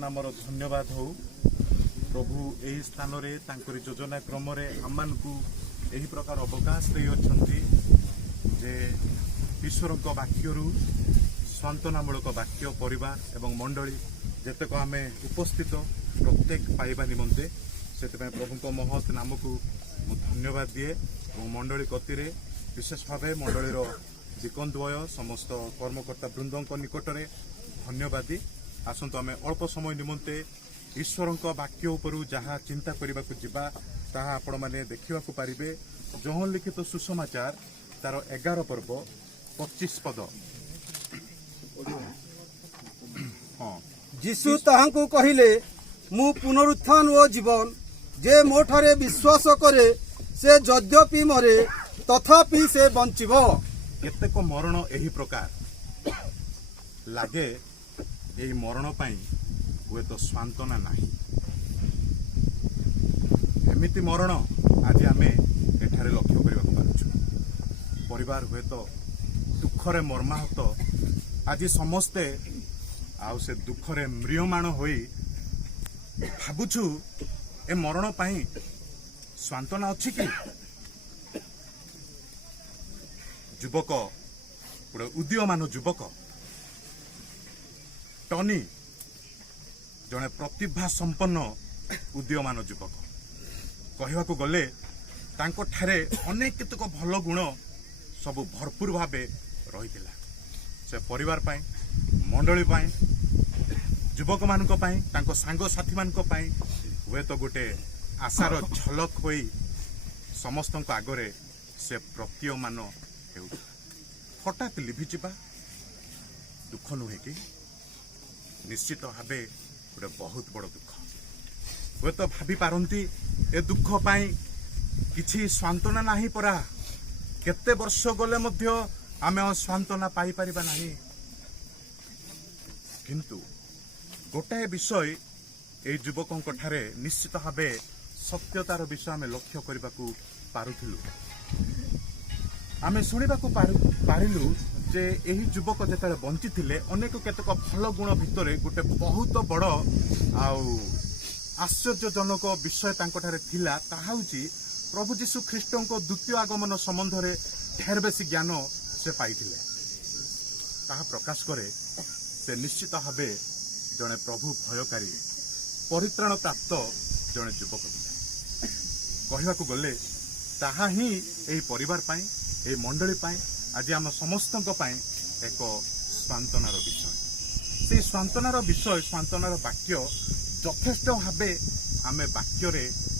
नामर धन्यवाद हो प्रभु यही स्थान रे तांकरी योजना क्रम आम को यही प्रकार अवकाश दे जे ईश्वर वाक्य सांत्वनामूलक वाक्य परिवार एवं मंडली जेतक आम उपस्थित प्रत्येक पाइबा निमंते से प्रभु महत नाम को धन्यवाद दिए और मंडली गति विशेष भाव मंडलीर दिकंद्वय समस्त कर्मकर्ता वृंदों निकट में धन्यवाद दी आसतु आम अल्प समय निमंते ईश्वर वाक्य उपर जहाँ चिंता करने को जीवा ताहा आपण मैंने देखा पारे जहाँ लिखित सुसमाचार तार 11 पर्व 25 पद। हाँ यीशु ताहांकु कहिले मु पुनरुत्थान ओ जीवन जे मोठारे विश्वास करे से यद्यपि मरे तथापि से बंचिबो। केतेक मरण एही प्रकार लागे यही मरण पाई हुए तो सांत्वना नहीं एमिति मरण आज आम एठारे लक्ष्य करने पार्छु परिवार हुए तो दुखरे मर्माहत आज समस्ते आउ से दुखरे म्रियमाण होई भाबुछु ए मरण पाई सांत्वना अछि कि युवक गोटे उदीयमान युवक टनी जड़े प्रतिभा संपन्न उदीयमान युवक कहवा गले तांको ठारे अनेक केतक भल गुण सब भरपूर भावे रही से परिवार पाई मंडली पाई युवक मानक पाई तांको सांग साथी मानक पाई हुए तो गोटे आशार झलक होई समस्त आगरे से प्रतीयमान हठात लिभिजा दुख नुहे कि निश्चित भाव गोटे बहुत बड़ दुख हुए तो भाभी पारती ए दुख पाई किछि सांत्वना नाही परा केते वर्ष गले मध्य आमे सांत्वना पाई परिबा नाही किंतु गोटाए विषय ए युवकों ठारे निश्चित भाव सत्यतार विषय आमे लक्ष्य करने को पारुथिलु आमे शुणा पारिलु जे एही युवक जेतले बंची थिले अनेक केतक भल गुण भितर गोटे बहुत बड़ आउ आश्चर्यजनक विषय तांको थिला ताहा होची प्रभु जीशु ख्रीष्टों को द्वितीय आगमन संबंध में ढेर बेसी ज्ञान से पाइथिले ताहा प्रकाश करे से निश्चित भावे जड़े प्रभु भयकारी परित्राण प्राप्त जड़े युवक कहवाक गले ताहा ही एही परिवार पाई ए मंडली पाई आज आम समस्त एक सांत्वनार विषय से सांत्वनार विषय सांत्वनार वाक्य यथेष्ट भाव आम वाक्य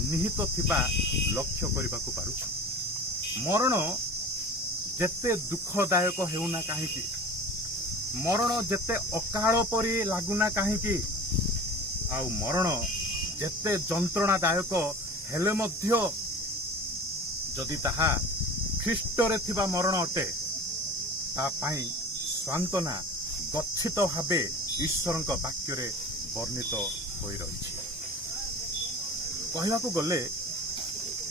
निहित थिबा लक्ष्य करने को पारुछु मरण जेते दुखदायक हेउना काहेकि मरण जेते अकाल परी लागुना काहेकि आउ मरण जेते जंत्रणादायक हेले मध्य जदि ताहा ख्रीष्टरे थिबा मरण अटे ता पाई सांत्वना गच्छित भावे ईश्वर वाक्य वर्णित हो रही कहवाक गले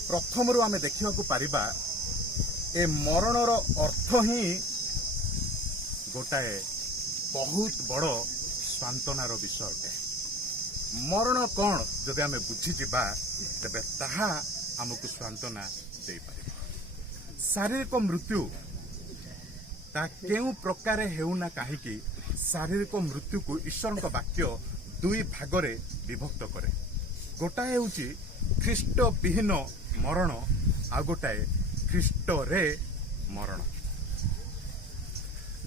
प्रथम आम देखा पारिबा ए मरणर अर्थ ही गोटाए बहुत बड़ सांत्वनार विषय अटे मरण कौन जदि आम बुझीजा तेबे ताहा आमको सांत्वना दे पारे शारीरिक मृत्यु ता केउ प्रकार हेउना काहेकि शारीरिक मृत्यु को ईश्वर वाक्य दुई भागरे विभक्त करे गोटाए होची ख्रीष्ट विहीन मरण आ गोटाए ख्रीष्ट रे मरण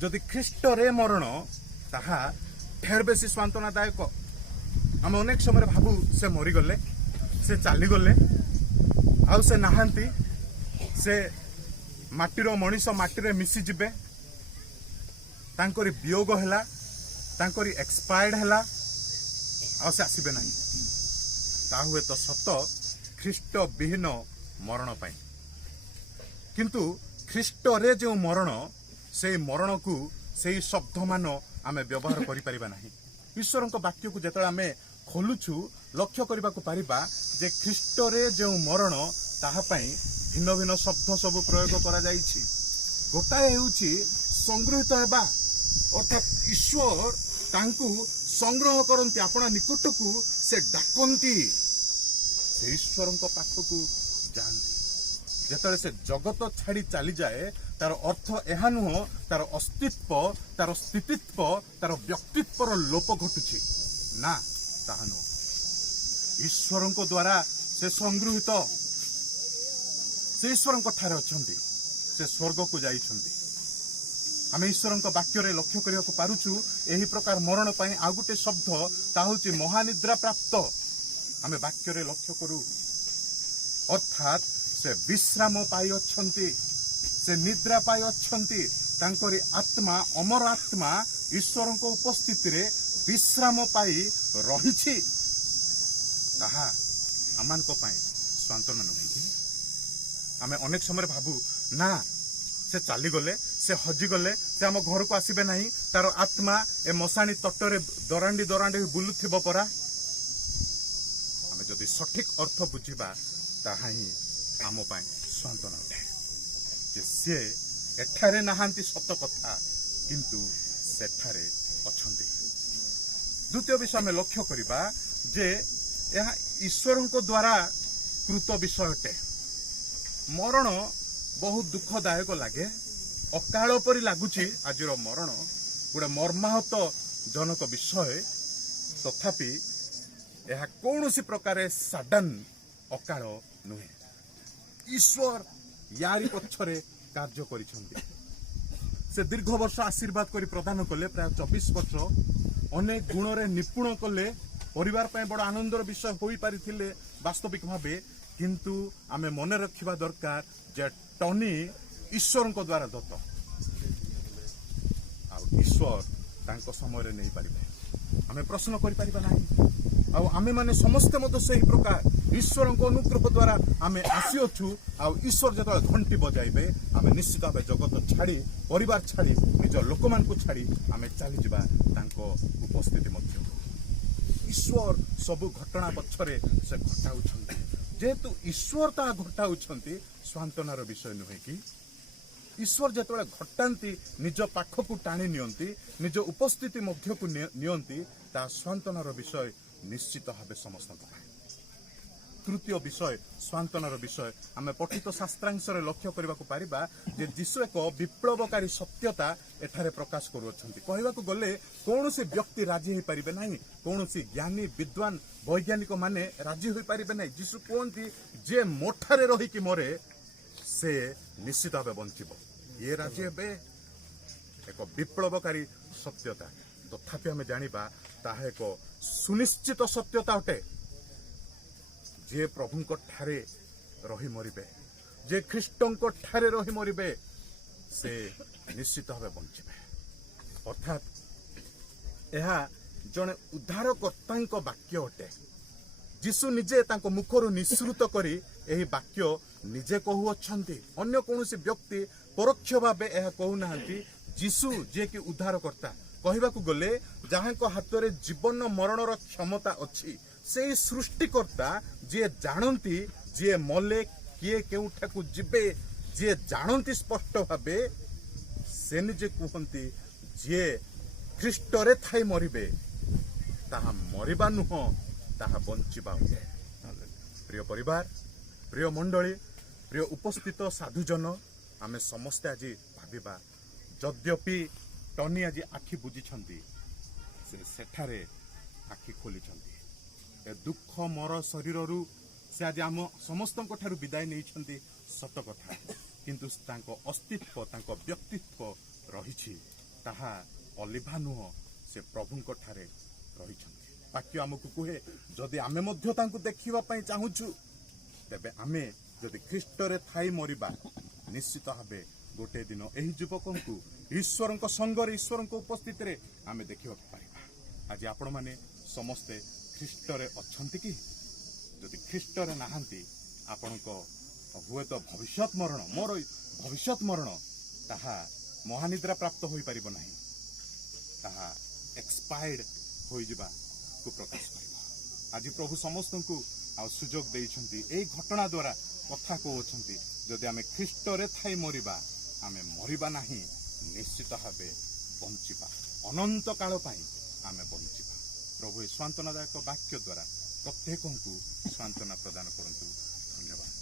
जदि ख्रीष्ट रे मरण ताहा ढेर बेसी सांत्वनादायक आम अनेक समय भाबू से मरीगले से चलीगले आउ से नहांती से माटीर मनीष माटी मिशीजे तांकरी वियोग है तांकरी एक्सपायर्ड है आ से आसबे ना ता हुए तो सत ख्रीष्ट विहीन मरण पाई किंतु ख्रीष्ट रे जो मरण से मरण को से शब्द मान आम व्यवहार करिपरिबा नाही ईश्वर वाक्य को जेतले आम खोलुछु लक्ष्य करने को पारिबा जे ख्रीष्ट रे जो मरण ताहा पाई भिन्न भिन्न शब्द सब प्रयोग करा जाइछि गोटाए हेउछि संग्रहित हेबा अर्थात ईश्वर तांकु ସଂଗ୍ରହ କରନ୍ତି ଆପଣା ନିକଟକୁ ସେ ଡାକନ୍ତି ସେ ଈଶ୍ୱରଙ୍କ ପାଖକୁ ଯାଆନ୍ତି। ଯେତେବେଳେ ସେ ଜଗତ ଛାଡି ଚାଲିଯାଏ ତାର ଅର୍ଥ ଏହା ନୁହଁ ତାର ଅସ୍ତିତ୍ୱ ତାର ସ୍ଥିତିତ୍ୱ ତାର ବ୍ୟକ୍ତିତ୍ୱର ଲୋପ ଘଟୁଛି ନା, ତାହା ନୁହଁ। ଈଶ୍ୱରଙ୍କ ଦ୍ୱାରା ସେ ସଂଗୃହୀତ, ସେ ଈଶ୍ୱରଙ୍କ ଠାରେ ଅଛନ୍ତି, ସେ ସ୍ୱର୍ଗକୁ ଯାଇଛନ୍ତି। ଆମେ ଈଶ୍ୱରଙ୍କ ବାକ୍ୟରେ ଲକ୍ଷ୍ୟ କରିବାକୁ ପାରୁଛୁ ଏହି ପ୍ରକାର ମରଣ ପାଇଁ ଆଉ ଗୋଟେ ଶବ୍ଦ, ତାହା ହେଉଛି ମହାନିଦ୍ରା ପ୍ରାପ୍ତ। ଆମେ ବାକ୍ୟରେ ଲକ୍ଷ୍ୟ କରୁ ଅର୍ଥାତ୍ ସେ ବିଶ୍ରାମ ପାଇଅଛନ୍ତି, ସେ ନିଦ୍ରା ପାଇଅଛନ୍ତି। ତାଙ୍କରି ଆତ୍ମା, ଅମର ଆତ୍ମା ଈଶ୍ୱରଙ୍କ ଉପସ୍ଥିତିରେ ବିଶ୍ରାମ ପାଇ ରହିଛି। ତାହା ଆମମାନଙ୍କ ପାଇଁ ସାନ୍ତ୍ୱନା ନୁହେଁ କି? ଆମେ ଅନେକ ସମୟରେ ଭାବୁ ନା ସେ ଚାଲିଗଲେ, ସେ ହଜିଗଲେ, ସେ ଆମ ଘରକୁ ଆସିବେ ନାହିଁ, ତାର ଆତ୍ମା ଏ ମଶାଣୀ ତଟରେ ଦରାଣ୍ଡି ଦରାଣ୍ଡି ବୁଲୁଥିବ ପରା। ଆମେ ଯଦି ସଠିକ ଅର୍ଥ ବୁଝିବା ତାହା ହିଁ ଆମ ପାଇଁ ସାନ୍ତ୍ୱନା ଅଟେ ଯେ ସିଏ ଏଠାରେ ନାହାନ୍ତି ସତ କଥା, କିନ୍ତୁ ସେଠାରେ ଅଛନ୍ତି। ଦ୍ୱିତୀୟ ବିଷୟ ଆମେ ଲକ୍ଷ୍ୟ କରିବା ଯେ ଏହା ଈଶ୍ୱରଙ୍କ ଦ୍ୱାରା କୃତ ବିଷୟ ଅଟେ। ମରଣ ବହୁତ ଦୁଃଖଦାୟକ ଲାଗେ, ଅକାଳ ପରି ଲାଗୁଛି। ଆଜିର ମରଣ ଗୋଟେ ମର୍ମାହତ ଜନକ ବିଷୟ, ତଥାପି ଏହା କୌଣସି ପ୍ରକାର ସଡନ୍ ଅକାଳ ନୁହେଁ। ଈଶ୍ୱର ୟାରି ପଛରେ କାର୍ଯ୍ୟ କରିଛନ୍ତି। ସେ ଦୀର୍ଘ ବର୍ଷ ଆଶୀର୍ବାଦ କରି ପ୍ରଦାନ କଲେ, ପ୍ରାୟ 24 ବର୍ଷ ଅନେକ ଗୁଣରେ ନିପୁଣ କଲେ, ପରିବାର ପାଇଁ ବଡ଼ ଆନନ୍ଦର ବିଷୟ ହୋଇପାରିଥିଲେ ବାସ୍ତବିକ ଭାବେ। କିନ୍ତୁ ଆମେ ମନେ ରଖିବା ଦରକାର ଯେ ଟନି ଈଶ୍ୱରଙ୍କ ଦ୍ୱାରା ଦତ୍ତ, ଆଉ ଈଶ୍ୱର ତାଙ୍କ ସମୟରେ ନେଇପାରିବେ। ଆମେ ପ୍ରଶ୍ନ କରିପାରିବା ନାହିଁ। ଆଉ ଆମେମାନେ ସମସ୍ତେ ମଧ୍ୟ ସେହି ପ୍ରକାର ଈଶ୍ୱରଙ୍କ ଅନୁଗ୍ରହ ଦ୍ୱାରା ଆମେ ଆସିଅଛୁ। ଆଉ ଈଶ୍ୱର ଯେତେବେଳେ ଘଣ୍ଟି ବଜାଇବେ ଆମେ ନିଶ୍ଚିତ ଭାବେ ଜଗତ ଛାଡ଼ି, ପରିବାର ଛାଡ଼ି, ନିଜ ଲୋକମାନଙ୍କୁ ଛାଡ଼ି ଆମେ ଚାଲିଯିବା ତାଙ୍କ ଉପସ୍ଥିତି ମଧ୍ୟକୁ। ଈଶ୍ୱର ସବୁ ଘଟଣା ପଛରେ ସେ ଘଟାଉଛନ୍ତି। ଯେହେତୁ ଈଶ୍ୱର ତାହା ଘଟାଉଛନ୍ତି, ସାନ୍ତ୍ୱନାର ବିଷୟ ନୁହେଁ କି? ଈଶ୍ୱର ଯେତେବେଳେ ଘଟାନ୍ତି, ନିଜ ପାଖକୁ ଟାଣି ନିଅନ୍ତି, ନିଜ ଉପସ୍ଥିତି ମଧ୍ୟକୁ ନିଅନ୍ତି, ତାହା ସାନ୍ତ୍ୱନାର ବିଷୟ ନିଶ୍ଚିତ ଭାବେ ସମସ୍ତଙ୍କ ପାଇଁ। ତୃତୀୟ ବିଷୟ, ସାନ୍ତ୍ୱନାର ବିଷୟ, ଆମେ ପଠିତ ଶାସ୍ତ୍ରାଂଶରେ ଲକ୍ଷ୍ୟ କରିବାକୁ ପାରିବା ଯେ ଯୀଶୁ ଏକ ବିପ୍ଳବକାରୀ ସତ୍ୟତା ଏଠାରେ ପ୍ରକାଶ କରୁଅଛନ୍ତି। କହିବାକୁ ଗଲେ କୌଣସି ବ୍ୟକ୍ତି ରାଜି ହୋଇପାରିବେ ନାହିଁ, କୌଣସି ଜ୍ଞାନୀ, ବିଦ୍ୱାନ, ବୈଜ୍ଞାନିକ ମାନେ ରାଜି ହୋଇପାରିବେ ନାହିଁ। ଯୀଶୁ କୁହନ୍ତି ଯେ ମୋଠାରେ ରହିକି ମରେ ସେ ନିଶ୍ଚିତ ଭାବେ ବଞ୍ଚିବ। ଇଏ ରାଜି ହେବେ? ଏକ ବିପ୍ଳବକାରୀ ସତ୍ୟତା। ତଥାପି ଆମେ ଜାଣିବା ତାହା ଏକ ସୁନିଶ୍ଚିତ ସତ୍ୟତା ଅଟେ। ଯିଏ ପ୍ରଭୁଙ୍କ ଠାରେ ରହି ମରିବେ, ଯେ ଖ୍ରୀଷ୍ଟଙ୍କ ଠାରେ ରହି ମରିବେ, ସେ ନିଶ୍ଚିତ ଭାବେ ବଞ୍ଚିବେ। ଅର୍ଥାତ୍ ଏହା ଜଣେ ଉଦ୍ଧାରକର୍ତ୍ତାଙ୍କ ବାକ୍ୟ ଅଟେ। ଯୀଶୁ ନିଜେ ତାଙ୍କ ମୁଖରୁ ନିଃସୃତ କରି ଏହି ବାକ୍ୟ ନିଜେ କହୁଅଛନ୍ତି। ଅନ୍ୟ କୌଣସି ବ୍ୟକ୍ତି ପରୋକ୍ଷ ଭାବେ ଏହା କହୁନାହାନ୍ତି। ଯୀଶୁ ଯିଏକି ଉଦ୍ଧାରକର୍ତ୍ତା, କହିବାକୁ ଗଲେ ଯାହାଙ୍କ ହାତରେ ଜୀବନ ମରଣର କ୍ଷମତା ଅଛି, ସେଇ ସୃଷ୍ଟିକର୍ତ୍ତା ଯିଏ ଜାଣନ୍ତି ଯିଏ ମଲେ କିଏ କେଉଁଠାକୁ ଯିବେ, ଯିଏ ଜାଣନ୍ତି ସ୍ପଷ୍ଟ ଭାବେ, ସେ ନିଜେ କୁହନ୍ତି ଯିଏ ଖ୍ରୀଷ୍ଟରେ ଥାଇ ମରିବେ ତାହା ମରିବା ନୁହଁ, ତାହା ବଞ୍ଚିବା ଅଟେ। ପ୍ରିୟ ପରିବାର, ପ୍ରିୟ ମଣ୍ଡଳୀ, ପ୍ରିୟ ଉପସ୍ଥିତ ସାଧୁଜନ, ଆମେ ସମସ୍ତେ ଆଜି ଭାବିବା ଯଦ୍ୟପି ଟନି ଆଜି ଆଖି ବୁଜିଛନ୍ତି, ସେ ସେଠାରେ ଆଖି ଖୋଲିଛନ୍ତି। ଏ ଦୁଃଖ ମର ଶରୀରରୁ ସେ ଆଜି ଆମ ସମସ୍ତଙ୍କ ଠାରୁ ବିଦାୟ ନେଇଛନ୍ତି ସତ କଥା, କିନ୍ତୁ ତାଙ୍କ ଅସ୍ତିତ୍ୱ, ତାଙ୍କ ବ୍ୟକ୍ତିତ୍ୱ ରହିଛି। ତାହା ଅଲିଭା ନୁହଁ, ସେ ପ୍ରଭୁଙ୍କ ଠାରେ ରହିଛନ୍ତି। ବାକ୍ୟ ଆମକୁ କୁହେ ଯଦି ଆମେ ମଧ୍ୟ ତାଙ୍କୁ ଦେଖିବା ପାଇଁ ଚାହୁଁଛୁ, ତେବେ ଆମେ ଯଦି ଖ୍ରୀଷ୍ଟରେ ଥାଇ ମରିବା, ନିଶ୍ଚିତ ଭାବେ ଗୋଟିଏ ଦିନ ଏହି ଯୁବକଙ୍କୁ ଈଶ୍ୱରଙ୍କ ସଙ୍ଗରେ, ଈଶ୍ୱରଙ୍କ ଉପସ୍ଥିତିରେ ଆମେ ଦେଖିବାକୁ ପାଇବା। ଆଜି ଆପଣମାନେ ସମସ୍ତେ ଖ୍ରୀଷ୍ଟରେ ଅଛନ୍ତି କି? ଯଦି ଖ୍ରୀଷ୍ଟରେ ନାହାନ୍ତି, ଆପଣଙ୍କ ହୁଏତ ଭବିଷ୍ୟତ ମରଣ, ମୋର ଭବିଷ୍ୟତ ମରଣ, ତାହା ମହାନିଦ୍ରା ପ୍ରାପ୍ତ ହୋଇପାରିବ ନାହିଁ, ତାହା ଏକ୍ସପାୟର୍ଡ ହୋଇଯିବାକୁ ପ୍ରକାଶ ପାଇବ। ଆଜି ପ୍ରଭୁ ସମସ୍ତଙ୍କୁ ଆଉ ସୁଯୋଗ ଦେଇଛନ୍ତି, ଏହି ଘଟଣା ଦ୍ୱାରା କଥା କହୁଅଛନ୍ତି ଯଦି ଆମେ ଖ୍ରୀଷ୍ଟରେ ଥାଇ ମରିବା, ଆମେ ମରିବା ନାହିଁ, ନିଶ୍ଚିତ ଭାବେ ବଞ୍ଚିବା, ଅନନ୍ତ କାଳ ପାଇଁ ଆମେ ବଞ୍ଚିବା। ପ୍ରଭୁ ଏ ସାନ୍ତ୍ୱନାଦାୟକ ବାକ୍ୟ ଦ୍ୱାରା ପ୍ରତ୍ୟେକଙ୍କୁ ସାନ୍ତ୍ୱନା ପ୍ରଦାନ କରନ୍ତୁ। ଧନ୍ୟବାଦ।